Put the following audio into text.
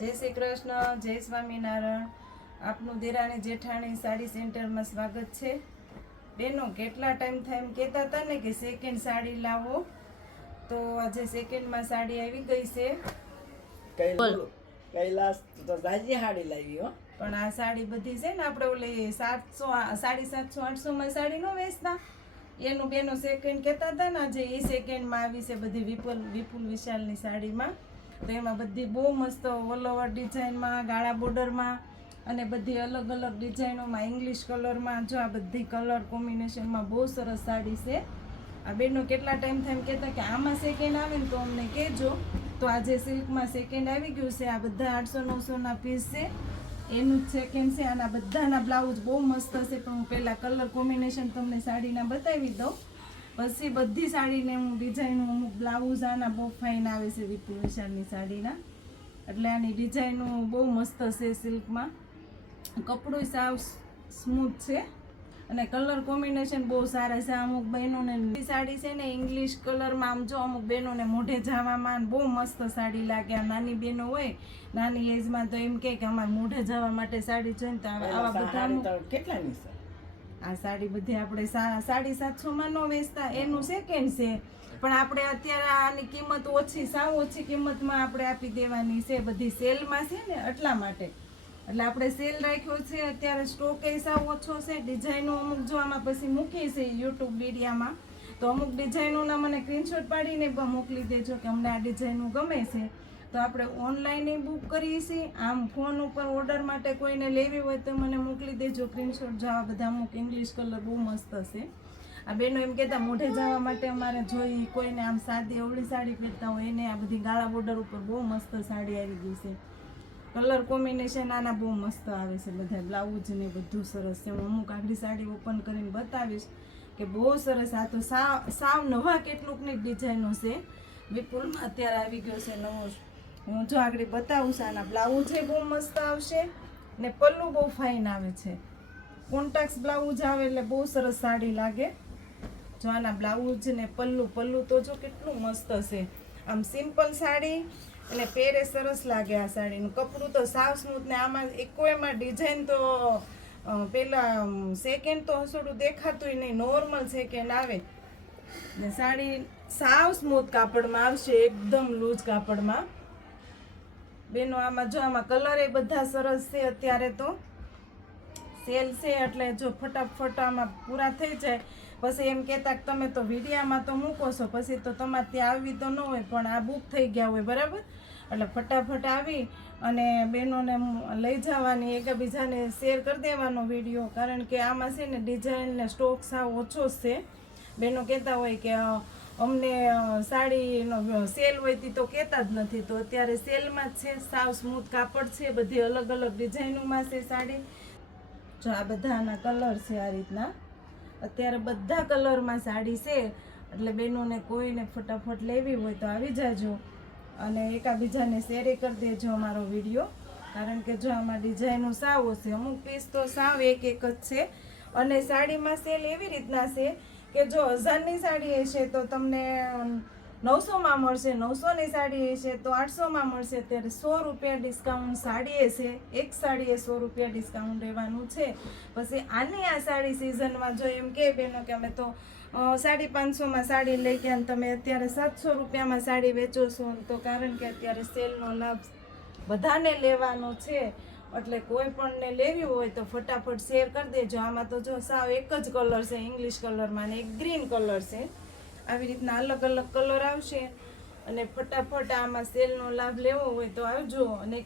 જય શ્રી કૃષ્ણ, જય સ્વામિનારાયણ। આપનું દેરાણી જેઠાણી સાડી સેન્ટરમાં સ્વાગત છે। બેનો કેટલા ટાઈમ થાય એમ કહેતા હતા ને કે સેકન્ડ સાડી લાવો, તો આજે સેકન્ડમાં સાડી આવી ગઈ છે। કૈલાસ તો જાજી સાડી લાવી હો, પણ આ સાડી બધી છે ને આપણે ઓલી 700 750 800 માં સાડી નો વેચતા એનું બેનો સેકન્ડ કહેતા હતા ને, આજે એ સેકન્ડમાં આવી છે બધી વિપુલ વિશાલની સાડીમાં। તો એમાં બધી બહુ મસ્ત ઓલ ઓવર ડિઝાઇનમાં, ગાળા બોર્ડરમાં અને બધી અલગ અલગ ડિઝાઇનોમાં, ઇંગ્લિશ કલરમાં, જો આ બધી કલર કોમ્બિનેશનમાં બહુ સરસ સાડી છે। આ બેનો કેટલા ટાઈમ થાય એમ કહેતા કે આમાં સેકન્ડ આવે ને તો અમને કહેજો। તો આજે સિલ્કમાં સેકન્ડ આવી ગયું છે। આ બધા 800-900 પીસ છે, એનું જ સેકન્ડ છે। આના બધાના બ્લાઉઝ બહુ મસ્ત હશે, પણ હું પહેલાં કલર કોમ્બિનેશન તમને સાડીના બતાવી દઉં, પછી બધી સાડીને હું ડિઝાઇનો અમુક બ્લાઉઝ આના બહુ ફાઇન આવે છે વિપુલ વિશાલની સાડીના, એટલે આની ડિઝાઇનો બહુ મસ્ત છે સિલ્કમાં। કપડું સાવ સ્મૂથ છે અને કલર કોમ્બિનેશન બહુ સારા છે। અમુક બહેનોને સાડી છે ને ઇંગ્લિશ કલરમાં, આમ જો અમુક બહેનોને મોઢે જવામાં બહુ મસ્ત સાડી લાગે। આ નાની બહેનો હોય નાની એજમાં તો એમ કે અમારે મોઢે જવા માટે સાડી જોઈએ ને, તો આવા બધા કેટલાની છે આ સાડી બધી આપણે 750 માં નો વેચતા, એનું સેકન્ડ છે, પણ આપણે અત્યારે આની કિંમત ઓછી, સાવ ઓછી કિંમતમાં આપણે આપી દેવાની છે। બધી સેલમાં છે ને એટલા માટે, એટલે આપણે સેલ રાખ્યો છે અત્યારે। સ્ટોક એ સાવ ઓછો છે। ડિઝાઇનો અમુક જો આમાં પછી મૂકી છે યુટ્યુબ વિડીયામાં, તો અમુક ડિઝાઇનોના મને સ્ક્રીનશોટ પાડીને મોકલી દેજો કે અમને આ ડિઝાઇનો ગમે છે, તો આપણે ઓનલાઈન બુક કરીએ છીએ। આમ ફોન ઉપર ઓર્ડર માટે કોઈને લેવી હોય તો મને મોકલી દેજો સ્ક્રીનશોટ। જો આ બધા અમુક ઇંગ્લિશ કલર બહુ મસ્ત છે। આ બેનો એમ કહેતા મોઢે જવા માટે અમારે જોઈ, કોઈને આમ સાદી અવળી સાડી પહેરતા હોય એને આ બધી ગાળા બોર્ડર ઉપર બહુ મસ્ત સાડી આવી ગઈ છે। કલર કોમ્બિનેશન આના બહુ મસ્ત આવે છે, બધા બ્લાઉઝ ને બધું સરસ છે। હું અમુક આગળી સાડી ઓપન કરીને બતાવીશ કે બહુ સરસ। આ તો સાવ નવા કેટલુંકની ડિઝાઇનો છે, વિપુલમાં અત્યારે આવી ગયો છે નવો। હું જો આગળ બતાવું છું, આના બ્લાઉઝ બહુ મસ્ત આવશે ને પલ્લું બહુ ફાઇન આવે છે। કોન્ટ્રાક્ટ બ્લાઉઝ આવે એટલે બહુ સરસ સાડી લાગે। જો આના બ્લાઉઝ ને પલ્લું તો જો કેટલું મસ્ત છે। આમ સિમ્પલ સાડી અને પહેરે સરસ લાગે। આ સાડીનું કપડું તો સાવ સ્મૂથ ને આમાં એમાં ડિઝાઇન તો પેલા સેકન્ડ તો હસોડું દેખાતું નહીં, નોર્મલ સેકન્ડ આવે ને સાડી સાવ સ્મૂથ કાપડમાં આવશે, એકદમ લૂઝ કાપડમાં। બેનો આમાં જો આમાં કલર એ બધા સરસ છે। અત્યારે તો સેલ છે એટલે જો ફટાફટ આમાં પૂરા થઈ જાય। પછી એમ કહેતા કે તમે તો વિડીયામાં તો મૂકો છો, પછી તો તમારે ત્યાં આવી તો ન હોય, પણ આ બુક થઈ ગયા હોય બરાબર, એટલે ફટાફટ આવી અને બહેનોને લઈ જવાની, એકબીજાને શેર કરી દેવાનો વિડીયો, કારણ કે આમાં છે ને ડિઝાઇન ને સ્ટોક સાવ ઓછો જ છે। બહેનો કહેતા હોય કે અમને સાડીનો સેલ હોય તો કહેતા જ નથી, તો અત્યારે સેલમાં જ છે। સાવ સ્મૂથ કાપડ છે, બધી અલગ અલગ ડિઝાઇનોમાં છે સાડી। જો આ બધાના કલર છે આ રીતના, અત્યારે બધા કલરમાં સાડી છે, એટલે બહેનોને કોઈને ફટાફટ લેવી હોય તો આવી જાજો અને એકાબીજાને શેર કરી દેજો અમારો વિડીયો, કારણ કે જો આમાં ડિઝાઇનો સાવ છે, અમુક પીસ તો સાવ એક જ છે। અને સાડીમાં સેલ એવી રીતના છે કે જો 1000ની સાડી હશે તો તમને 900માં મળશે, 900ની સાડી હશે તો 800માં મળશે। અત્યારે 100 રૂપિયા ડિસ્કાઉન્ટ સાડી હશે, એક સાડીએ 100 રૂપિયા ડિસ્કાઉન્ટ રહેવાનું છે। પછી આની આ સાડી સિઝનમાં જો એમ કે બેનો કે અમે તો 550માં સાડી લઈ ગયા અને તમે અત્યારે 700 રૂપિયામાં સાડી વેચો છો, તો કારણ કે અત્યારે સેલનો લાભ બધાને લેવાનો છે, એટલે કોઈ પણને લેવી હોય તો ફટાફટ શેર કરી દેજો। આમાં તો જો સાવ એક જ કલર છે ઇંગ્લિશ કલરમાં, ને એક ગ્રીન કલર છે। આવી રીતના અલગ અલગ કલર આવશે અને ફટાફટ આમાં સેલનો લાભ લેવો હોય તો આવજો અને